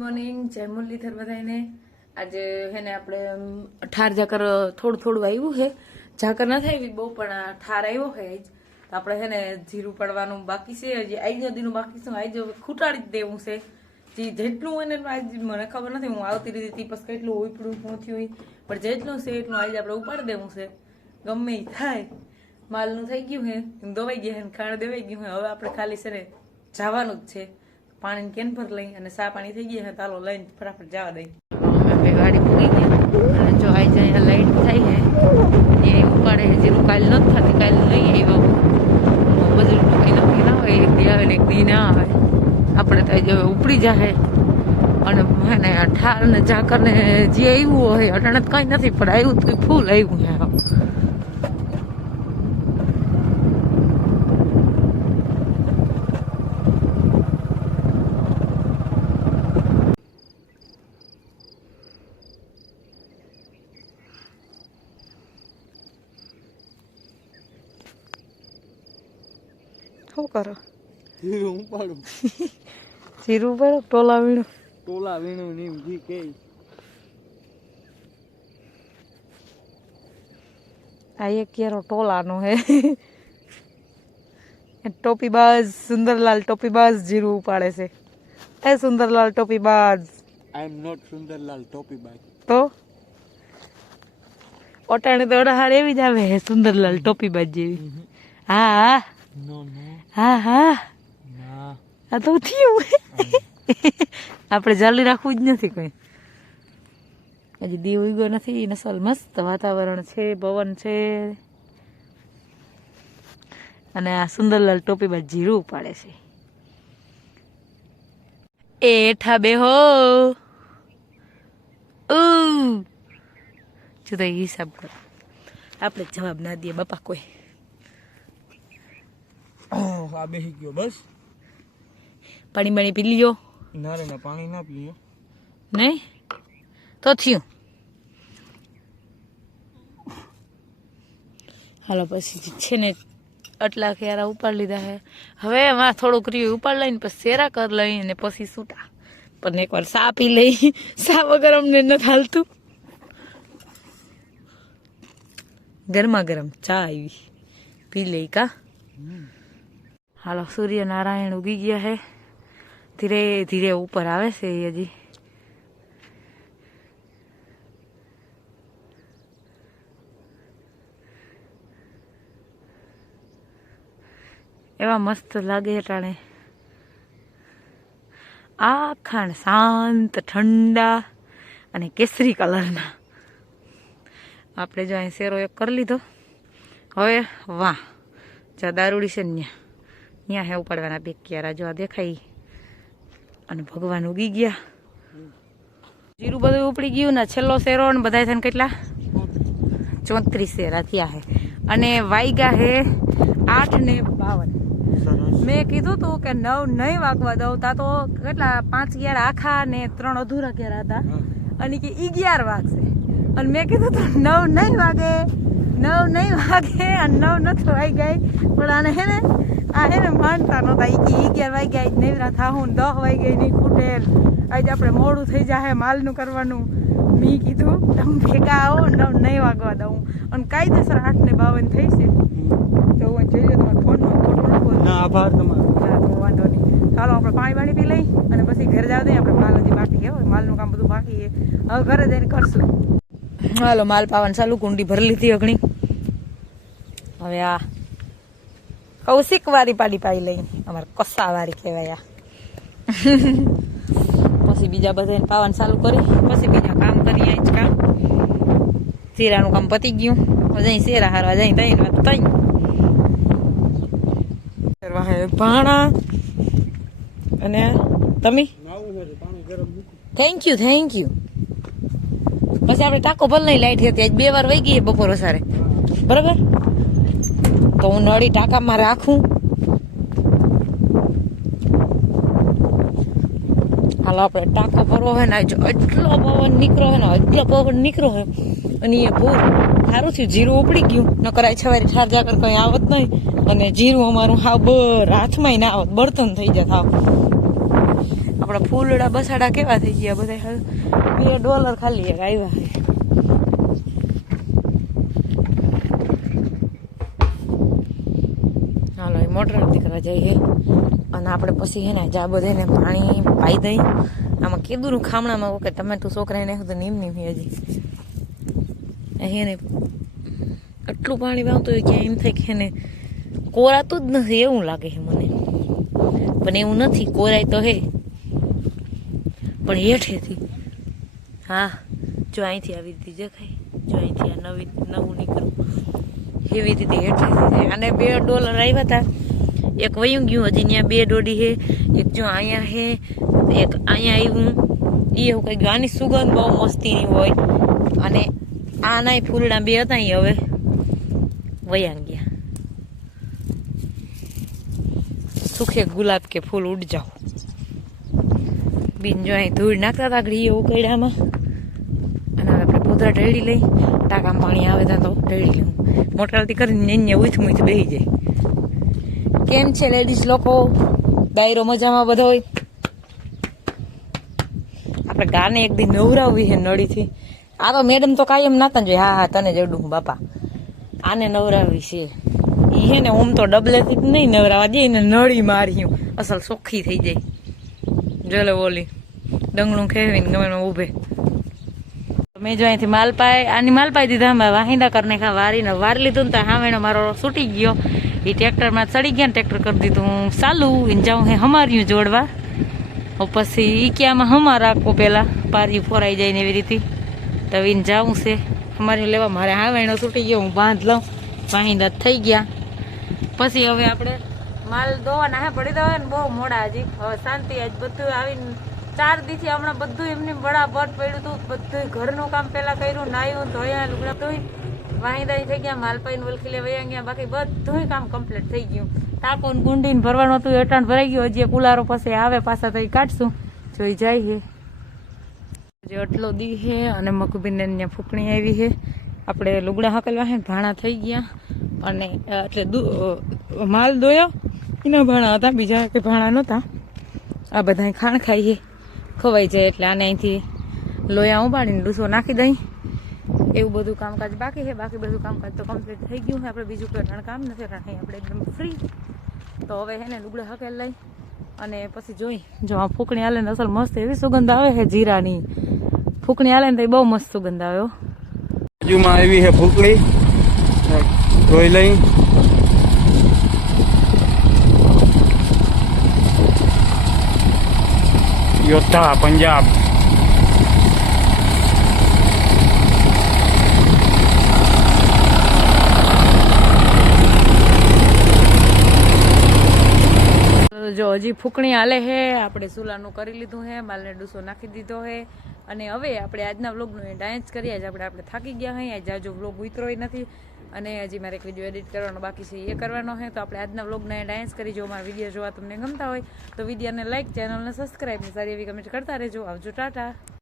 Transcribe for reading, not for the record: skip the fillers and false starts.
Morning, જય મુરલીધર બધાને। આજે હે ને આપણે ઠાર ઝાકર થોડું થોડું આવ્યું છે, ઝાકર નથી આવી બહુ, પણ આ ઠાર આવ્યો છે આજ। તો આપણે હે ને જીરું પડવાનું બાકી છે, હજી આજનો દીનું બાકી છે, આજ ખૂટાડી જ દેવું છે। જે જેટલું હોય ને આજ મને ખબર નથી, હું આવતી રીતે પછી કેટલું ઉપડું શું થયું હોય, પણ જેટલું છે એટલું આજ આપણે ઉપાડી દેવું છે, ગમે એ થાય। માલનું થઈ ગયું છે, દવાઈ ગયા છે, ખાણ દેવાઈ ગયું છે, હવે આપણે ખાલી છે ને જવાનું જ છે। પાણીની કેન પર લઈ અને સા પાણી થઈ ગયા છે, ચાલો લઈને ફટાફટ જવા દઈ। અમે ગાડી પૂરી ગયા અને જો આઈ જાય લાઈટ થાય છે એ ઉપાડે છે, જીરું કાલ નથી થતી, કાલ લઈ આવ્યો બધું કંઈ નક્કી ના હોય, એક દી આવે ને એક દી ના આવે, આપણે તો જો ઉપડી જાય। અને હે ને ઠાર ને ઝાકર ને જે આવ્યું હોય અટાણે તો કંઈ નથી, પણ આવ્યું તો ફૂલ આવ્યું છે। શું કરો? જીરું ઉપાડું। જીરું ઉપાડો? ટોલા વીણું નીમ જી કે આ એક કેરો ટોલાનો હે। ટોપીબાજ સુંદરલાલ ટોપીબાજ જીરું ઉપાડે છે। એ સુંદરલાલ ટોપીબાજ। આઈ એમ નોટ સુંદરલાલ ટોપીબાજ। તો ઓટાણે તો ઓડાહાર એવી જ આવે હે, સુંદરલાલ ટોપીબાજ જેવી। હા નો નો હા હા ના આ તો થયું। આપણે જાળી રાખવું જ નથી કઈ। હજી દી ઉગ્યો નથી, નસલ મસ્ત વાતાવરણ છે, પવન છે, અને આ સુંદરલાલ ટોપીબાજ જીરું ઉપાડે છે। એ હેઠા બેહો જુદા હિસાબ કરો, આપણે જવાબ ના દઈએ બાપા કોઈ। આ બેહી ગયો બસ। પાણી બાણી પી લ્યો? ના રે ના, પાણી ના પીએ નહીં તો થયું। હાલો પછી છે ને આટલા ખેરા ઉપાડી લીધા છે, હવે એમાં થોડુંક રહ્યું ઉપાડ લઈને પછી શેરા કરી લઈ અને પછી છૂટા। પણ એકવાર સા પી લઈ, સા વગર અમને નથી હાલતું। ગરમા ગરમ ચા આવી, પી લઈ કા। હાલો સૂર્યનારાયણ ઉગી ગયા છે, ધીરે ધીરે ઉપર આવે છે હજી। એવા મસ્ત લાગે ટાણે, આખા શાંત ઠંડા અને કેસરી કલરના। આપણે જો અહીં શેરો એક કરી લીધો, હવે વાહ જ્યાં દારૂડી છે ને ત્યાં હે ઉપાડવાના બે ક્યારા, જો આ દેખાય, અને ભગવાન ઉગી ગયા। જીરું બધું ઉપડી ગયું ને છેલ્લો શેરો ને બધા થઈને કેટલા 34 શેરા થયા છે, અને વાગ્યા છે 8:52। મેં કીધું તું કે 9 નહીં વાગવા દઉં, તા તો કેટલા 5 11 આખા ને 3 અધૂરા ક્યારે હતા, અને કે 11 વાગશે, અને મેં કીધું તું 9 નહીં વાગે, 9 નહીં વાગે, અને 9 નથી વાગ્યા, પણ આને હે ને માનતા નહોતા, કે 11 વાગ્યા જ નેવરા થાહું, 10 વાગ્યા નહીં ખૂટેલ, આજે આપણે મોડું થઈ જાય માલનું કરવાનું। મેં કીધું તમે ભેગા આવો, 9 નહીં વાગવા દઉં, અને કાયદેસર 8:52 થઈ છે। તો હું જોઈ લો તમારા ફોનમાં ખોટું ન બોલ। ના, આભાર તમારો। હા તો વાંધો નહીં, ચાલો આપણે પાણી પી લઈ અને પછી ઘરે જવા દઈએ। આપણે માલ હજી બાકી છે, માલનું કામ બધું બાકી છે, હવે ઘરે જઈને કરશું। હાલો માલ પાવાનું ચાલુ, કુંડી ભરી લીધી અઘણી, હવે આ કૌશિક વારી પાડી લઈ, અમારે કસા વારી કહેવાય આ। પછી બીજા બધાને પાવાનું ચાલુ કરી, પછી બીજા કામ કરીએ જ કામ। શેરાનું કામ પતી ગયું, જઈ શેરા હારવા જઈ તઈ ભાણા, અને તમે થેન્ક યુ પછી આપણે ટાંકો ભલ નહીં, લાઈટ હતી આજ 2 વાર વહી ગઈ બપોર વસારે, બરાબર? તો હું નળી ટાંકામાં રાખું। હાલો આપણે ટાંકો ભરવો હોય ને, જો એટલો પવન નીકળ્યો હોય અને એ બહુ સારું થયું, જીરું ઉપડી ગયું, ન કરાય છવારી ઠાર ઝાકર કંઈ આવત નહીં, અને જીરું અમારું હાવ હાથમાં ના આવત, બળતણ થઈ જાય હાવ। આપણા ફૂલડા બસાડા કેવા થઈ ગયા બધા $2 ખાલી એક આવ્યા છે હાલો એ મોટર દીકરા જઈએ અને આપણે પછી હે ને જા બધાને પાણી પાઈ દઈ આમાં કીધું ખામણામાં ઓકે ટમેટું છોકરાને નાખ્યું તો નીમ હજી અહીં આટલું પાણી વાવતું હોય ક્યાં એમ થાય કે એને કોરાતું જ નથી એવું લાગે છે મને પણ એવું નથી કોરાય તો હે પણ હેઠેથી હા જો અહીંથી આવી રીતે દેખાય જો અહીંથી આ નવું નીકળું એવી રીતે હેઠેથી થાય અને $2 આવ્યા હતા એક વયું ગયું હજી ત્યાં 2 દોડી છે એક જો અહીંયા છે એક અહીંયા આવ્યું એ એવું કંઈ ગયું આની સુગંધ બહુ મસ્તીની હોય અને આના ફૂલડા 2 હતા એ હવે વયા ગયા સુખે ગુલાબ કે ફૂલ ઉડ જાઓ બીન જો અહીં ધૂળ નાખતા હતા આગળ એ ઉકળ્યામાં અને હવે આપણે પોતરા ઢળી લઈ ટાંકામાં પાણી આવે ત્યાં તો ઢળી લઉં મોટાથી કરીને અહીંયા ઉઠ બેસી જાય કેમ છે લેડીઝ લોકો ડાયરો મજામાં બધો હોય આપણે ગાને એક દી નવરાવવી છે નળીથી આ તો મેડમ તો કાયમ નાતા જોઈએ હા તને જડું બાપા આને નવરાવી છે ઈ હે ને ઓમ તો ડબલેથી નહીં નવરાવા દે ને નળી માર્યું અસલ સોખી થઈ જાય જલે ઓલી ડંગણું ખેવીને ગમે ઊભે મેં જો અહીંથી આની માલ પાઈ દીધા અમે વાહિંદા કરીને વારીને વાર લીધું ને તો હાવેનો મારો છૂટી ગયો એ ટ્રેક્ટરમાં ચડી ગયા ને ટ્રેક્ટર કરી દીધું ચાલુ એને જાઉં હે હમાર્યું જોડવા પછી ઈ ક્યાંમાં હમા રાખવો પેલા પારી ફોરાઈ જાય ને એવી રીતે તો એને જાઉં છે અમારી લેવા મારે હાવેણો છૂટી ગયો હું બાંધ લઉં વાહિંદા થઈ ગયા પછી હવે આપણે માલ દોવાના હે પડી દવા ને બહુ મોડા હજી હવે શાંતિ આજ બધું આવીને 4 દીથી હમણાં બધું એમને બરાબર પડ્યું હતું બધું ઘરનું કામ પેલા કર્યું નાયું ધોયા લુગડા ધોઈ વાહિંદા થઈ ગયા માલપાઈને વલખીલે વયા ગયા બાકી બધું કામ કમ્પ્લીટ થઈ ગયું ટાંકો ને ગુંડીને ભરવાનું હતું એટાણ ભરાઈ ગયું હજી કુલારો પછી આવે પાછા તો કાઢશું જોઈ જાય છે આટલો દી છે અને મકુબીને ત્યાં ફૂકણી આવી છે આપણે લુગડા હકલવા છે ભાણા થઈ ગયા અને એટલે માલ દોયો એના ભાણા હતા બીજા કંઈ ભાણા નહોતા આ બધા ખાણ ખાઈએ ખવાઈ જાય એટલે આને અહીંથી લોયા ઉપાડીને ડૂસો નાખી દઈ એવું બધું કામકાજ બાકી છે બાકી બધું કામકાજ તો કમ્પ્લીટ થઈ ગયું છે આપણે બીજું કોઈ કામ નથી અહીં આપણે એકદમ ફ્રી તો હવે હે ને લુગડા હકેલ લઈ અને પછી જોઈ જો આ ફૂકણી હાલે ને અસલ મસ્ત એવી સુગંધ આવે છે જીરાની ફૂકણી હાલે ને તો બહુ મસ્ત સુગંધ આવે બાજુમાં આવી છે ફૂકણી જોઈ લઈ યોદ્ધા પંજાબ જો હજી ફૂકણી હાલે છે આપણે સુલાનું કરી લીધું છે માલને ડૂસો નાખી દીધો છે અને હવે આપણે આજના વ્લોગનું ડાયન્સ કરીએ આજે આપણે થાકી ગયા હોય આજે આજુ વ્લોગ ઉતરોય નથી અને હજી મારે એક વિડીયો એડિટ કરવાનો બાકી છે એ કરવાનો છે તો આપણે આજના વ્લોગને ડાયન્સ કરી જો મારા વિડીયો જોવા તમને ગમતા હોય તો વિડીયોને લાઈક ચેનલને સબસ્ક્રાઈબ સારી એવી કમેન્ટ કરતા રહેજો આવજો ટાટા